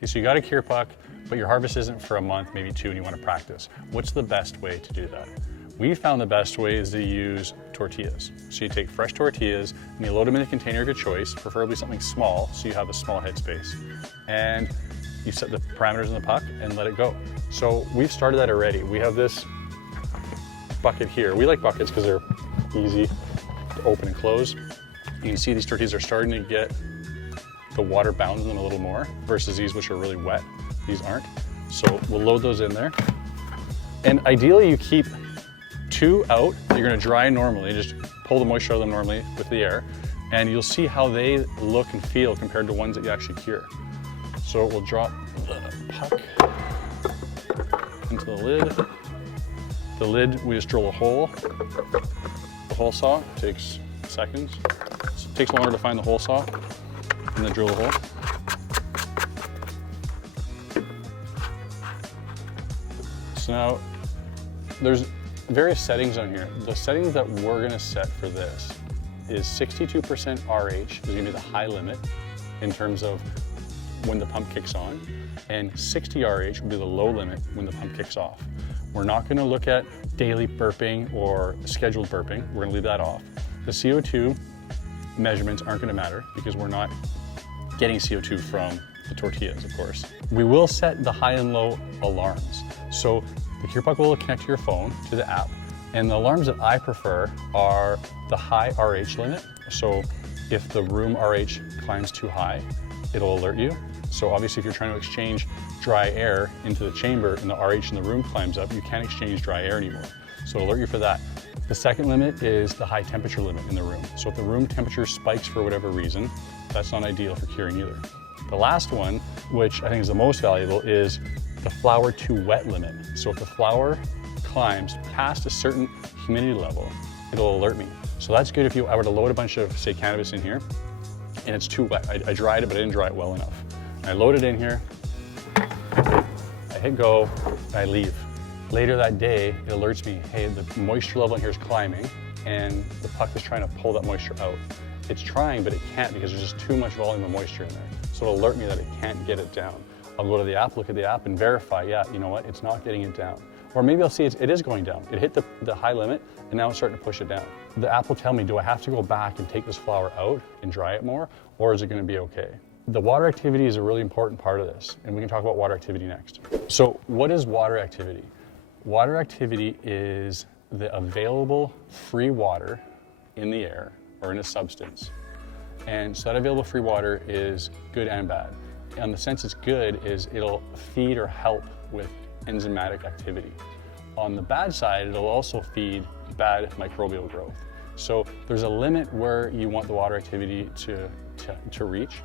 Okay, so you got a cure puck, but your harvest isn't for a month, maybe 2, and you want to practice. What's the best way to do that? We found the best way is to use tortillas. So you take fresh tortillas and you load them in a container of your choice, preferably something small, so you have a small headspace. And you set the parameters in the puck and let it go. So we've started that already. We have this bucket here. We like buckets because they're easy to open and close. You can see these tortillas are starting to get the water bound in them a little more versus these, which are really wet. These aren't. So we'll load those in there. And ideally you keep 2 out that you're gonna dry normally, just pull the moisture out of them normally with the air, and you'll see how they look and feel compared to ones that you actually cure. So we'll drop the puck into the lid. The lid, we just drill a hole. The hole saw takes seconds. So it takes longer to find the hole saw and then drill the hole. So now there's various settings on here. The settings that we're gonna set for this is 62% RH is gonna be the high limit in terms of when the pump kicks on, and 60 RH will be the low limit when the pump kicks off. We're not gonna look at daily burping or scheduled burping. We're gonna leave that off. The CO2 measurements aren't gonna matter because we're not getting CO2 from the tortillas, of course. We will set the high and low alarms. So the cure puck will connect to your phone, to the app, and the alarms that I prefer are the high RH limit. So if the room RH climbs too high, it'll alert you. So obviously if you're trying to exchange dry air into the chamber and the RH in the room climbs up, you can't exchange dry air anymore. So it'll alert you for that. The second limit is the high temperature limit in the room. So if the room temperature spikes for whatever reason, that's not ideal for curing either. The last one, which I think is the most valuable, is the flower to wet limit. So if the flower climbs past a certain humidity level, it'll alert me. So that's good if I were to load a bunch of, say, cannabis in here, and it's too wet. I dried it, but I didn't dry it well enough. I load it in here, I hit go, and I leave. Later that day, it alerts me, hey, the moisture level in here is climbing, and the puck is trying to pull that moisture out. It's trying, but it can't because there's just too much volume of moisture in there. So it'll alert me that it can't get it down. I'll go to the app, look at the app, and verify, yeah, you know what, it's not getting it down. Or maybe I'll see it is going down. It hit the high limit, and now it's starting to push it down. The app will tell me, do I have to go back and take this flower out and dry it more, or is it gonna be okay? The water activity is a really important part of this, and we can talk about water activity next. So what is water activity? Water activity is the available free water in the air or in a substance. And so that available free water is good and bad. And the sense it's good is it'll feed or help with enzymatic activity. On the bad side, it'll also feed bad microbial growth. So there's a limit where you want the water activity to reach.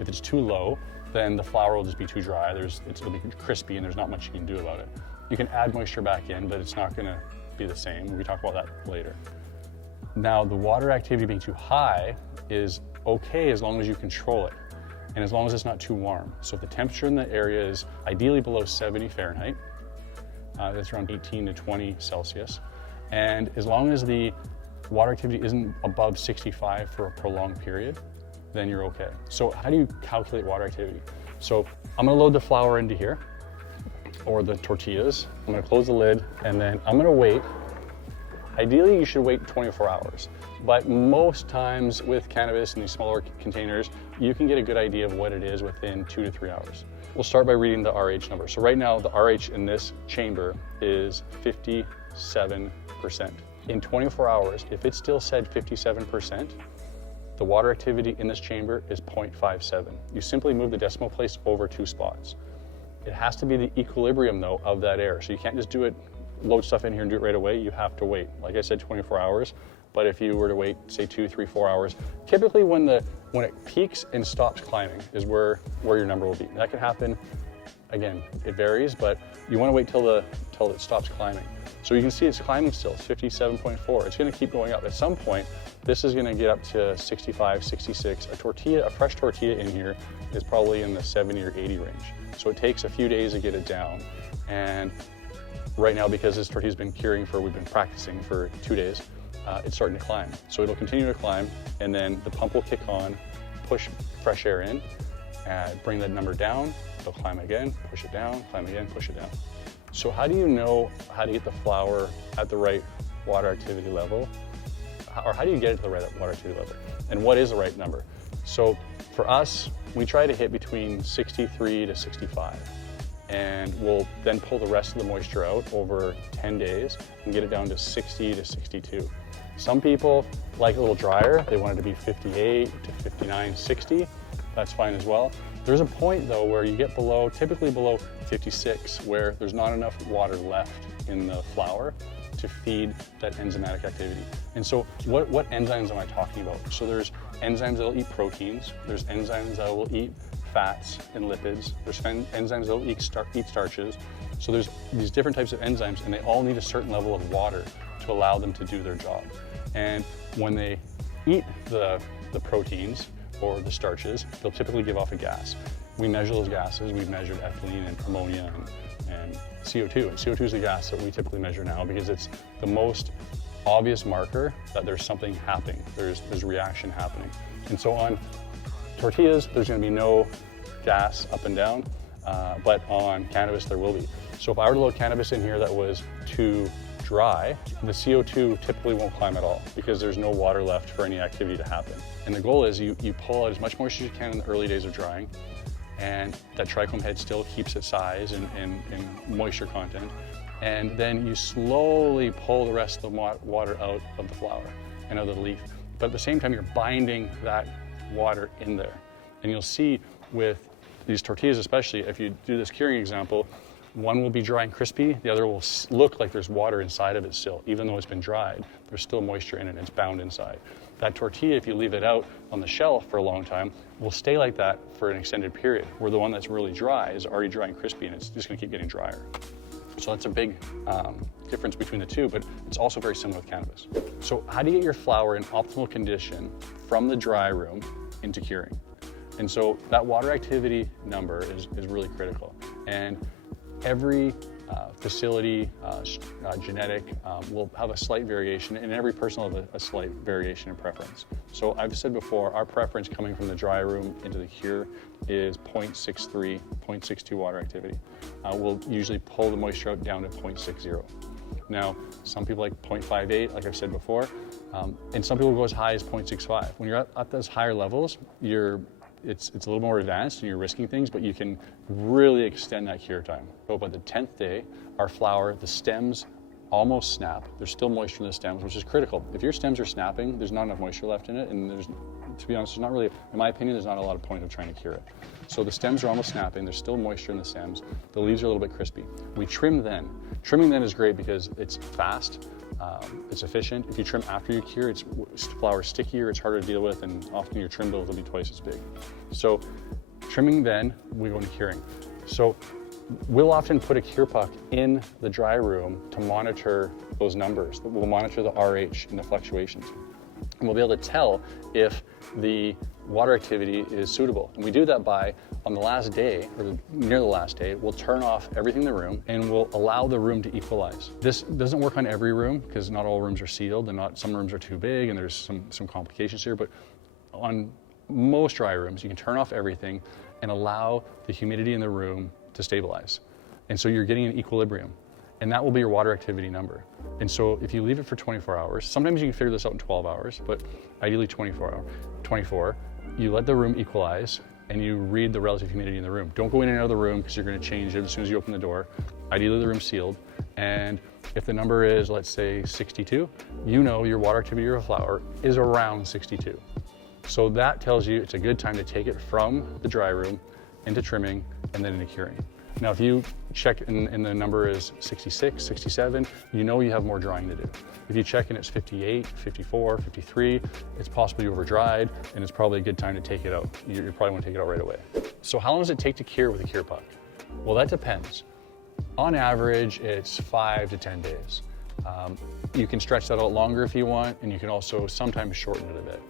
If it's too low, then the flower will just be too dry. It'll be crispy and there's not much you can do about it. You can add moisture back in, but it's not gonna be the same. We can talk about that later. Now, the water activity being too high is okay as long as you control it and as long as it's not too warm. So if the temperature in the area is ideally below 70 Fahrenheit, that's around 18 to 20 Celsius, and as long as the water activity isn't above 65 for a prolonged period, then you're okay. So how do you calculate water activity? So I'm gonna load the flour into here, or the tortillas. I'm gonna close the lid, and then I'm gonna wait. Ideally, you should wait 24 hours. But most times with cannabis in these smaller containers, you can get a good idea of what it is within 2 to 3 hours. We'll start by reading the RH number. So right now, the RH in this chamber is 57%. In 24 hours, if it still said 57%, the water activity in this chamber is 0.57. You simply move the decimal place over 2 spots. It has to be the equilibrium, though, of that air. So you can't just do it, load stuff in here and do it right away. You have to wait. Like I said, 24 hours. But if you were to wait, say 2, 3, 4 hours, typically when it peaks and stops climbing is where your number will be. That can happen, again, it varies, but you want to wait till it stops climbing. So you can see it's climbing still, it's 57.4. It's going to keep going up. At some point, this is going to get up to 65, 66. A fresh tortilla in here is probably in the 70 or 80 range. So it takes a few days to get it down. And right now, because this tortilla's been curing we've been practicing for 2 days, it's starting to climb. So it'll continue to climb, and then the pump will kick on, push fresh air in, bring that number down, they'll climb again, push it down, climb again, push it down. So how do you know how to get the flower at the right water activity level? Or how do you get it to the right water activity level? And what is the right number? So for us, we try to hit between 63 to 65. And we'll then pull the rest of the moisture out over 10 days and get it down to 60 to 62. Some people like a little drier. They want it to be 58 to 59, 60. That's fine as well. There's a point though where you get below, typically below 56, where there's not enough water left in the flower to feed that enzymatic activity. And so what enzymes am I talking about? So there's enzymes that'll eat proteins, there's enzymes that will eat fats and lipids, there's enzymes that'll eat starches. So there's these different types of enzymes, and they all need a certain level of water to allow them to do their job. And when they eat the proteins or the starches, they'll typically give off a gas. We measure those gases. We've measured ethylene and ammonia and CO2. And CO2 is the gas that we typically measure now because it's the most obvious marker that there's something happening. There's reaction happening. And so on tortillas, there's going to be no gas up and down, but on cannabis there will be. So if I were to load cannabis in here that was too dry, the CO2 typically won't climb at all because there's no water left for any activity to happen. And the goal is you pull out as much moisture as you can in the early days of drying, and that trichome head still keeps its size and moisture content. And then you slowly pull the rest of the water out of the flower and out of the leaf. But at the same time, you're binding that water in there. And you'll see with these tortillas, especially if you do this curing example, one will be dry and crispy, the other will look like there's water inside of it still. Even though it's been dried, there's still moisture in it, it's bound inside. That tortilla, if you leave it out on the shelf for a long time, will stay like that for an extended period, where the one that's really dry is already dry and crispy, and it's just gonna keep getting drier. So that's a big difference between the two, but it's also very similar with cannabis. So how do you get your flower in optimal condition from the dry room into curing? And so that water activity number is really critical. And every facility, genetic, will have a slight variation, and every person will have a slight variation in preference. So I've said before, our preference coming from the dry room into the cure is 0.63, 0.62 water activity. We'll usually pull the moisture out down to 0.60. Now, some people like 0.58, like I've said before, and some people go as high as 0.65. When you're at those higher levels, it's a little more advanced and you're risking things, but you can really extend that cure time. So by the 10th day, our flower, the stems almost snap. There's still moisture in the stems, which is critical. If your stems are snapping, there's not enough moisture left in it, and to be honest, there's not really, in my opinion, there's not a lot of point of trying to cure it. So the stems are almost snapping, there's still moisture in the stems, the leaves are a little bit crispy. We trim then. Trimming then is great because it's fast, it's efficient. If you trim after you cure, flower is stickier, it's harder to deal with, and often your trim bills will be twice as big. So trimming then, we go into curing. So we'll often put a cure puck in the dry room to monitor those numbers. We'll monitor the RH and the fluctuations. And we'll be able to tell if the water activity is suitable. And we do that by, on the last day, or near the last day, we'll turn off everything in the room and we'll allow the room to equalize. This doesn't work on every room because not all rooms are sealed and some rooms are too big and there's some complications here, but on most dry rooms, you can turn off everything and allow the humidity in the room to stabilize. And so you're getting an equilibrium. And that will be your water activity number. And so if you leave it for 24 hours, sometimes you can figure this out in 12 hours, but ideally 24, you let the room equalize and you read the relative humidity in the room. Don't go in and out of the room because you're going to change it as soon as you open the door. Ideally the room's sealed. And if the number is, let's say 62, you know your water activity of your flower is around 62. So that tells you it's a good time to take it from the dry room into trimming and then into curing. Now, if you check and the number is 66, 67, you know you have more drying to do. If you check and it's 58, 54, 53, it's possibly over dried and it's probably a good time to take it out. You probably want to take it out right away. So how long does it take to cure with a cure puck? Well, that depends. On average, it's 5 to 10 days. You can stretch that out longer if you want, and you can also sometimes shorten it a bit.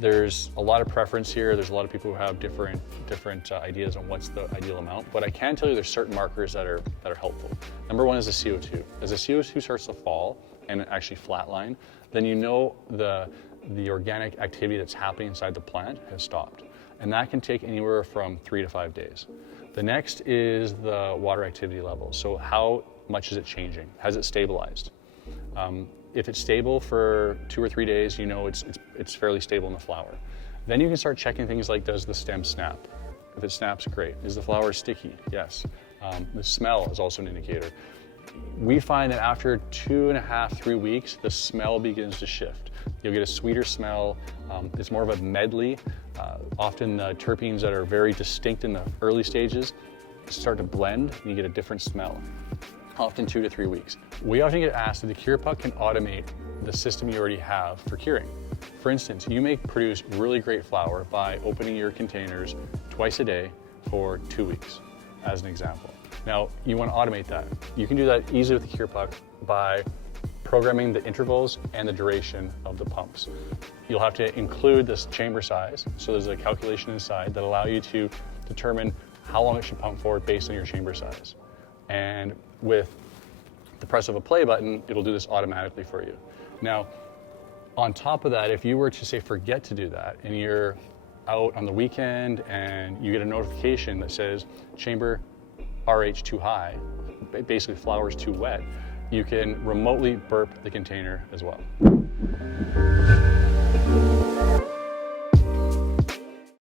There's a lot of preference here. There's a lot of people who have different ideas on what's the ideal amount, but I can tell you there's certain markers that are helpful. Number one is the CO2. As the CO2 starts to fall and actually flatline, then you know the organic activity that's happening inside the plant has stopped. and that can take anywhere from 3 to 5 days. The next is the water activity level. So how much is it changing? Has it stabilized? If it's stable for 2 or 3 days, you know it's fairly stable in the flower. Then you can start checking things like, does the stem snap? If it snaps, great. Is the flower sticky? Yes. The smell is also an indicator. We find that after 2.5, 3 weeks, the smell begins to shift. You'll get a sweeter smell. It's more of a medley. Often the terpenes that are very distinct in the early stages start to blend and you get a different smell. Often 2 to 3 weeks. We often get asked if the cure puck can automate the system you already have for curing. For instance, you may produce really great flower by opening your containers twice a day for 2 weeks, as an example. Now, you want to automate that. You can do that easily with the cure puck by programming the intervals and the duration of the pumps. You'll have to include this chamber size, so there's a calculation inside that allow you to determine how long it should pump for based on your chamber size. And with the press of a play button, it'll do this automatically for you. Now, on top of that, if you were to say forget to do that and you're out on the weekend and you get a notification that says chamber RH too high, basically flower's too wet, you can remotely burp the container as well.